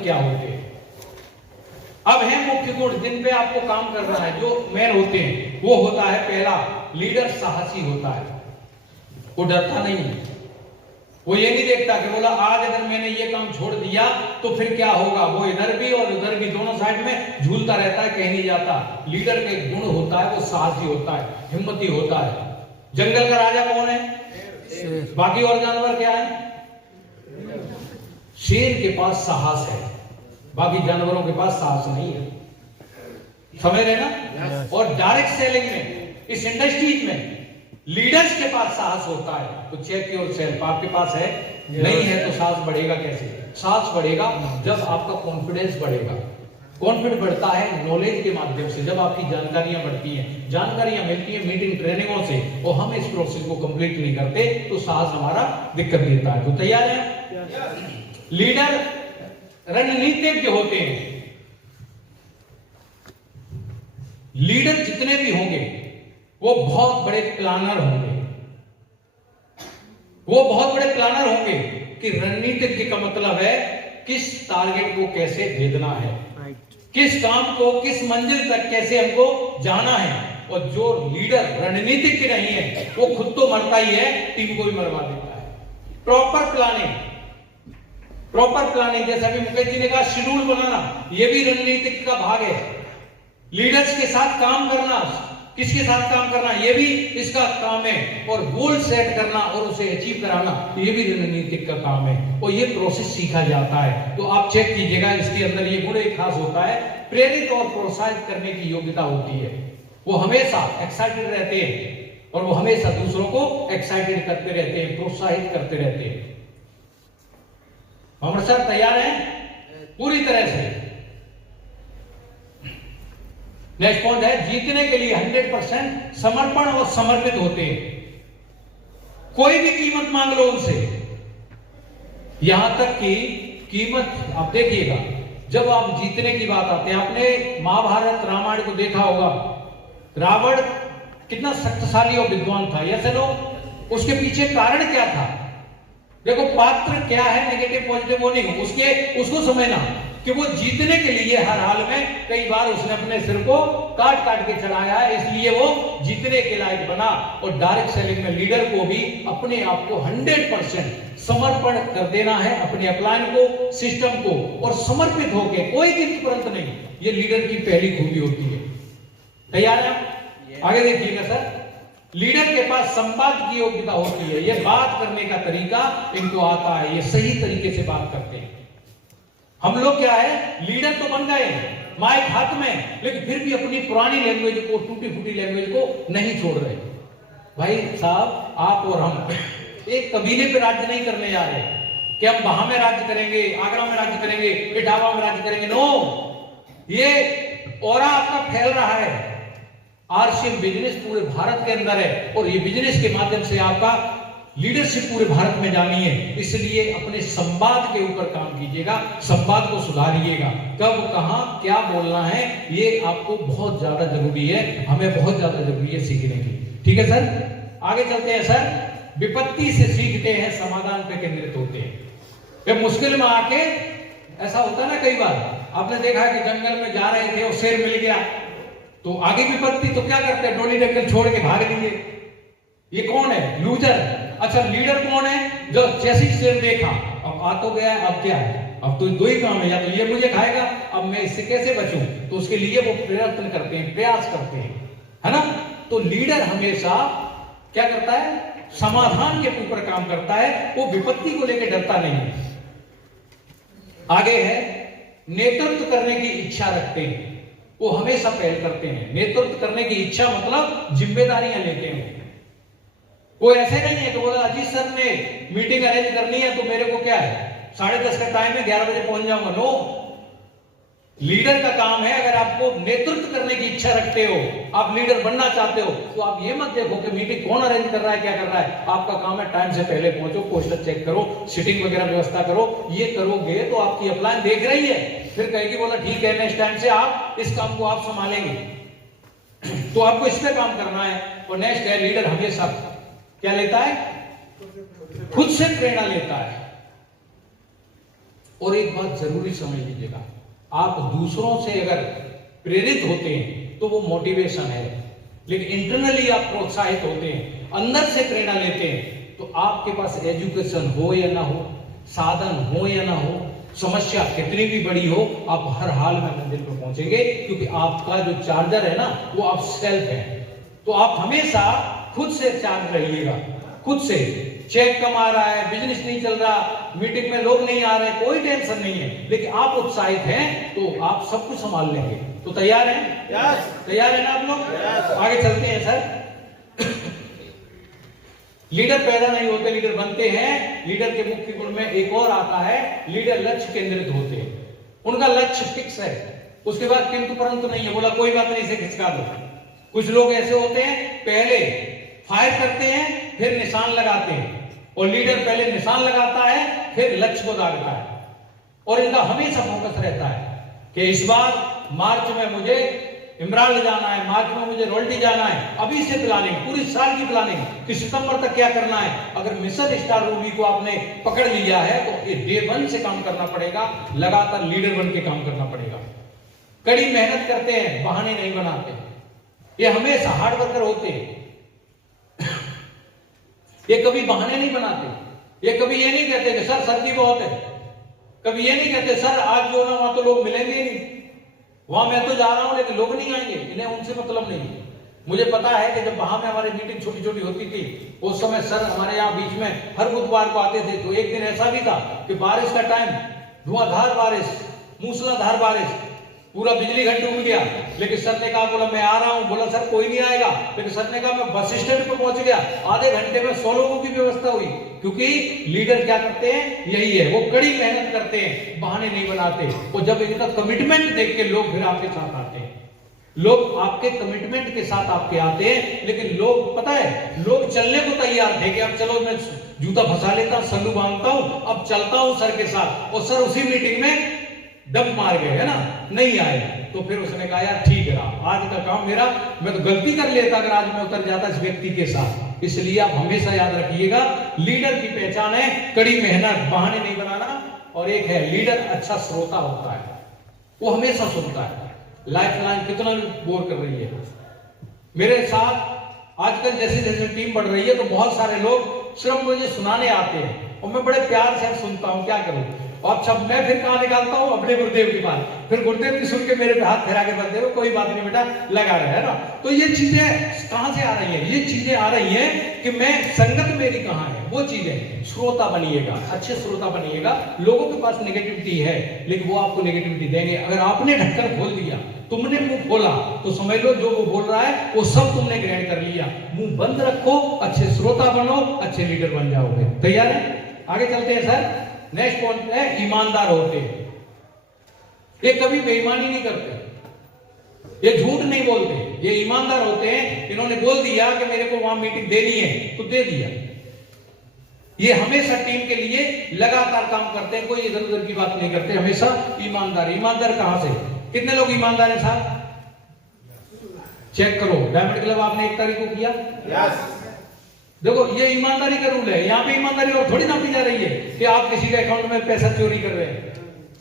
गुण क्या होते हैं। अब है मुख्य गुण जिन पे आपको काम करना है, जो मेन होते हैं। वो होता है पहला, लीडर साहसी होता है, वो डरता नहीं है। वो ये नहीं देखता कि बोला आज अगर मैंने ये काम छोड़ दिया तो फिर क्या होगा। वो इधर भी और उधर भी दोनों साइड में झूलता रहता है, कहीं नहीं जाता। लीडर का एक गुण होता है, वो साहसी होता है, हिम्मती होता है। जंगल का राजा कौन है? बाकी और जानवर क्या है? शेर के पास साहस है, बाकी जानवरों के पास साहस नहीं है। समझ रहे ना? और डायरेक्ट सेलिंग में, इस इंडस्ट्रीज में लीडर्स के पास साहस होता है। तो चेक योर सेल्फ, आपके पास है? नहीं है तो साहस बढ़ेगा कैसे? साहस बढ़ेगा जब आपका कॉन्फिडेंस बढ़ेगा। कॉन्फिडेंस बढ़ता है नॉलेज के माध्यम से, जब आपकी जानकारियां बढ़ती हैं, जानकारियां मिलती हैं मीटिंग ट्रेनिंगों से, और हम इस प्रोसेस को कंप्लीट नहीं करते तो साहस हमारा दिक्कत देता है। तो तैयार है? लीडर रणनीतिज्ञ होते हैं। लीडर जितने भी होंगे वो बहुत बड़े प्लानर होंगे। वो बहुत बड़े प्लानर होंगे कि रणनीतिज्ञ का मतलब है किस टारगेट को कैसे भेजना है, किस काम को किस मंजिल तक कैसे हमको जाना है। और जो लीडर रणनीतिज्ञ नहीं है वो खुद तो मरता ही है, टीम को भी मरवा देता है। प्रॉपर प्लानिंग, प्रॉपर प्लानिंग, जैसे अभी मुकेश जी ने कहा शेड्यूल बनाना, यह भी रणनीतिक का भाग है। लीडर्स के साथ काम करना, किसके साथ काम करना, यह भी इसका काम है। और गोल सेट करना और उसे अचीव कराना, यह भी रणनीतिक का काम है। और यह प्रोसेस सीखा जाता है। तो आप चेक कीजिएगा, इसके अंदर ये गुण एक खास होता है, प्रेरित और प्रोत्साहित करने की योग्यता होती है। वो हमेशा एक्साइटेड रहते हैं और वो हमेशा दूसरों को एक्साइटेड करते रहते हैं, प्रोत्साहित करते रहते हैं। अमर सर तैयार हैं पूरी तरह से? नेक्स्ट पॉइंट है, जीतने के लिए 100% समर्पण और समर्पित होते हैं। कोई भी कीमत मांग लो उनसे, यहां तक कि कीमत, आप देखिएगा जब आप जीतने की बात आते हैं, आपने महाभारत रामायण को देखा होगा, रावण कितना शक्तिशाली और विद्वान था, ऐसे लोग उसके पीछे कारण क्या था? देखो पात्र क्या है, नेगेटिव पॉजिटिव वो नहीं, उसको समझना कि वो जीतने के लिए हर हाल में कई बार उसने अपने सिर को काट काट के चढ़ाया है, इसलिए वो जीतने के लायक बना। और डायरेक्ट सेलिंग में लीडर को भी अपने आप को 100% समर्पण कर देना है, अपने अपलाइन को, सिस्टम को, और समर्पित होकर कोई किंतु परंतु नहीं। ये लीडर की पहली खूबी होती है। तैयार है? आगे देखिएगा सर, लीडर के पास संवाद की योग्यता होती है। ये बात करने का तरीका इनको आता है, ये सही तरीके से बात करते हैं। हम लोग क्या है, लीडर तो बन गए माइक हाथ में, लेकिन फिर भी अपनी पुरानी लैंग्वेज को, टूटी फूटी लैंग्वेज को नहीं छोड़ रहे। भाई साहब, आप और हम एक कबीले पे राज्य नहीं करने जा रहे कि हम वहां में राज्य करेंगे, आगरा में राज्य करेंगे, इटावा में राज्य करेंगे। नो, ये ऑरा आपका फैल रहा है। आरसीएम बिजनेस पूरे भारत के अंदर है और ये बिजनेस के माध्यम से आपका लीडरशिप पूरे भारत में जानी है। इसलिए अपने संवाद के ऊपर काम कीजिएगा, संवाद को सुधारिएगा। कब, कहां, क्या बोलना है, ये आपको बहुत ज्यादा जरूरी है, हमें बहुत ज्यादा जरूरी है सीखने की। ठीक है सर, आगे चलते हैं सर। विपत्ति से सीखते हैं, समाधान पे केंद्रित होते हैं। जब मुश्किल में आके, ऐसा होता है ना कई बार, आपने देखा कि जंगल में जा रहे थे और शेर मिल गया, तो आगे विपत्ति तो क्या करते हैं, डोली डंगल छोड़ के भाग लिए। ये कौन है? लूजर। अच्छा, लीडर कौन है? जो जैसे ही शेर देखा, अब आ तो गया, अब क्या है, अब तो दो ही काम है, या तो ये मुझे खाएगा, अब मैं इससे कैसे बचूं, तो उसके लिए वो प्रयत्न करते हैं, प्रयास करते हैं, है ना। तो लीडर हमेशा क्या करता है, समाधान के ऊपर काम करता है, वो विपत्ति को लेकर डरता नहीं है। आगे है, नेतृत्व करने की इच्छा रखते हैं, वो हमेशा पहल करते हैं। नेतृत्व करने की इच्छा मतलब जिम्मेदारियां लेते हैं। वो ऐसे नहीं है कि बोला अजीत सर ने मीटिंग अरेंज करनी है तो मेरे को क्या है 10:30 का टाइम है, 11 बजे पहुंच जाऊंगा। नो, लीडर का काम है, अगर आपको नेतृत्व करने की इच्छा रखते हो, आप लीडर बनना चाहते हो, तो आप ये मत देखो कि मीटिंग कौन अरेंज कर रहा है, क्या कर रहा है। आपका काम है टाइम से पहले पहुंचो, पोस्टर चेक करो, सीटिंग वगैरह व्यवस्था करो। ये करोगे तो आपकी अपलाइन देख रही है, फिर कहेगी बोला ठीक है, नेक्स्ट टाइम से आप इस काम को आप संभालेंगे। तो आपको इस पे काम करना है। और नेक्स्ट है, लीडर हमेशा क्या लेता है, खुद से प्रेरणा लेता है। और एक बात जरूरी समझ लीजिएगा, आप दूसरों से अगर प्रेरित होते हैं तो वो मोटिवेशन है, लेकिन इंटरनली आप प्रोत्साहित होते हैं, अंदर से प्रेरणा लेते हैं, तो आपके पास एजुकेशन हो या ना हो, साधन हो या ना हो, समस्या कितनी भी बड़ी हो, आप हर हाल में मंजिल पर पहुंचेंगे, क्योंकि आपका जो चार्जर है ना वो आप सेल्फ है। तो आप हमेशा खुद से चार्ज रहिएगा, खुद से। चेक कम आ रहा है, बिजनेस नहीं चल रहा, मीटिंग में लोग नहीं आ रहे, कोई टेंशन नहीं है, लेकिन आप उत्साहित हैं तो आप सब कुछ संभाल लेंगे। तो तैयार हैं? तैयार है ना आप लोग? आगे चलते हैं सर। लीडर पैदा नहीं होते, लीडर बनते हैं। लीडर के मुख्य गुण में एक और आता है, लीडर लक्ष्य केंद्रित होते हैं, उनका लक्ष्य फिक्स है, उसके बाद किंतु परंतु नहीं है, बोला कोई बात नहीं, इसे खिसका दो। कुछ लोग ऐसे होते हैं, पहले फायर करते हैं फिर निशान लगाते हैं, और लीडर पहले निशान लगाता है फिर लक्ष्य को दागता है, और इनका हमेशा फोकस रहता है कि इस बार मार्च में मुझे इमरान ले जाना है, मार्च में मुझे रोल्टी जाना है, अभी से प्लानिंग, पूरी साल की प्लानिंग कि सितंबर तक क्या करना है। अगर मिशन स्टार रूबी को आपने पकड़ लिया है तो ये डे 1 से काम करना पड़ेगा, लगातार लीडर बन के काम करना पड़ेगा। कड़ी मेहनत करते हैं, बहाने नहीं बनाते, ये हमेशा हार्ड वर्कर होते हैं, ये कभी बहाने नहीं बनाते, ये कभी ये नहीं कहते कि सर सर्दी बहुत है, कभी ये नहीं कहते सर आज जो ना वहां तो लोग मिलेंगे ही नहीं, वहां मैं तो जा रहा हूं लेकिन लोग नहीं आएंगे, इन्हें उनसे मतलब नहीं। मुझे पता है कि जब वहां में हमारी मीटिंग छोटी छोटी होती थी, उस समय सर हमारे यहाँ बीच में हर बुधवार को आते थे। तो एक दिन ऐसा भी था कि बारिश का टाइम, धुआंधार बारिश, मूसलाधार बारिश, पूरा बिजली घर डूब गया, लेकिन सर ने कहा, बोला मैं आ रहा हूं, बोला सर कोई नहीं आएगा, लेकिन सर ने कहा मैं बस स्टैंड पर पहुंच गया, आधे घंटे में 100 लोगों की व्यवस्था हुई। क्योंकि लीडर क्या करते हैं, यही है, वो कड़ी मेहनत करते हैं, बहाने नहीं बनाते। और जब इनका कमिटमेंट देख के लोग फिर आपके साथ आते हैं, लोग आपके कमिटमेंट के साथ आपके आते हैं। लेकिन लोग पता है, लोग चलने को तैयार थे कि अब चलो मैं जूता फंसा लेता हूं, सल्लू बांधता हूं, अब चलता हूं सर के साथ, और सर उसी मीटिंग में डब मार गए, है ना, नहीं आए। तो फिर उसने कहा यार ठीक है, आज का काम मेरा, मैं तो गलती कर लेता अगर आज मैं उतर जाता इस व्यक्ति के साथ। इसलिए आप हमेशा याद रखिएगा, लीडर की पहचान है कड़ी मेहनत, बहाने नहीं बनाना, और एक है लीडर अच्छा श्रोता होता है, वो हमेशा सुनता है। लाइफ लाइन कितना भी बोर कर रही है, मेरे साथ आजकल जैसे जैसे टीम बढ़ रही है तो बहुत सारे लोग सिर्फ मुझे सुनाने आते हैं, और मैं बड़े प्यार से सुनता हूं, क्या करूं। और जब मैं फिर कहां निकालता हूं, अपने गुरुदेव की बात, फिर गुरुदेव की सुन के मेरे पे हाथ फेरा के बंदे हो, कोई बात नहीं बेटा, लगा रहे है ना। तो ये चीजें कहां से आ रही है, ये चीजें आ रही है कि मैं, संगत मेरी कहां है, वो चीजें। श्रोता बनिएगा, अच्छे श्रोता बनिएगा। लोगों के पास नेगेटिविटी है, लेकिन वो आपको नेगेटिविटी देंगे। अगर आपने ढक्कन खोल दिया, तुमने मुंह खोला, तो समझ लो जो वो बोल रहा है वो सब तुमने ग्रहण कर लिया। मुंह बंद रखो, अच्छे श्रोता बनो, अच्छे लीडर बन जाओगे। तैयार है? आगे चलते हैं सर। नेक्स्ट पॉइंट है, ईमानदार होते हैं, ये कभी बेईमानी नहीं करते, ये झूठ नहीं बोलते, ये ईमानदार होते हैं। इन्होंने बोल दिया कि मेरे को वहां मीटिंग देनी है तो दे दिया। ये हमेशा टीम के लिए लगातार काम करते हैं, कोई इधर उधर की बात नहीं करते, हमेशा ईमानदार। ईमानदार कहां से, कितने लोग ईमानदार है साहब? चेक करो, डायमंड क्लब आपने 1 तारीख को किया? यस। देखो ये ईमानदारी का रूल है, यहाँ पे ईमानदारी और थोड़ी नापी जा रही है कि आप किसी के अकाउंट में पैसा चोरी कर रहे हैं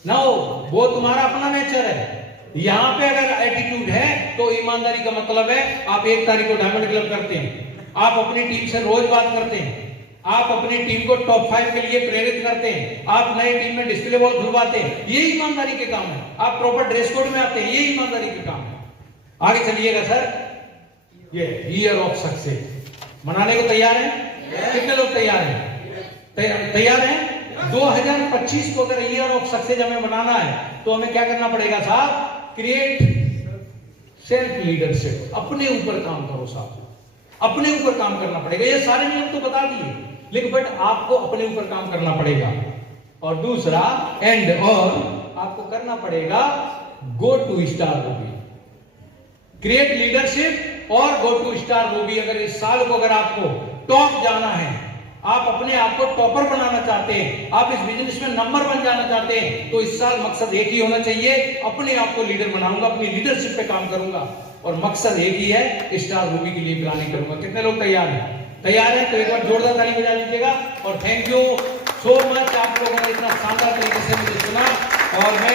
ना, वो तुम्हारा अपना नेचर है। यहाँ पे अगर एटीट्यूड है तो ईमानदारी का मतलब है आप 1 तारीख को डायमंड क्लब करते हैं, आप अपनी टीम से रोज बात करते हैं, आप अपनी टीम को टॉप 5 के लिए प्रेरित करते हैं, आप नई टीम में डिस्प्ले बॉल खुलवाते हैं, ये ईमानदारी के काम है। आप प्रॉपर ड्रेस कोड में आते हैं, ये ईमानदारी के काम है। आगे चलिएगा सर। ये ईयर ऑफ सक्सेस मनाने को तैयार हैं? कितने लोग तैयार हैं? तैयार हैं? 2025 को अगर ईयर ऑफ सक्सेस हमें बनाना है तो हमें क्या करना पड़ेगा साहब? Create self leadership. अपने ऊपर काम करो साहब, अपने ऊपर काम करना पड़ेगा। ये सारे नियम तो बता दिए, लेकिन बट आपको अपने ऊपर काम करना पड़ेगा। और दूसरा एंड, और आपको करना पड़ेगा go to star ruby, create leadership और गो टू स्टार रूबी। अगर इस साल को अगर आपको टॉप जाना है, आप अपने आप को टॉपर बनाना चाहते हैं, आप इस बिजनेस में नंबर बन जाना चाहते हैं, तो इस साल मकसद एक ही होना चाहिए, अपने आप को लीडर बनाऊंगा, अपनी लीडरशिप पे काम करूंगा, और मकसद एक ही है, स्टार रूबी के लिए प्लानिंग करूंगा। कितने लोग तैयार हैं? तैयार है तो एक बार जोरदार ताली बजा लीजिएगा। और थैंक यू सो मच, आप लोगों ने इतना शानदार तरीके से मुझे सुना। और मैं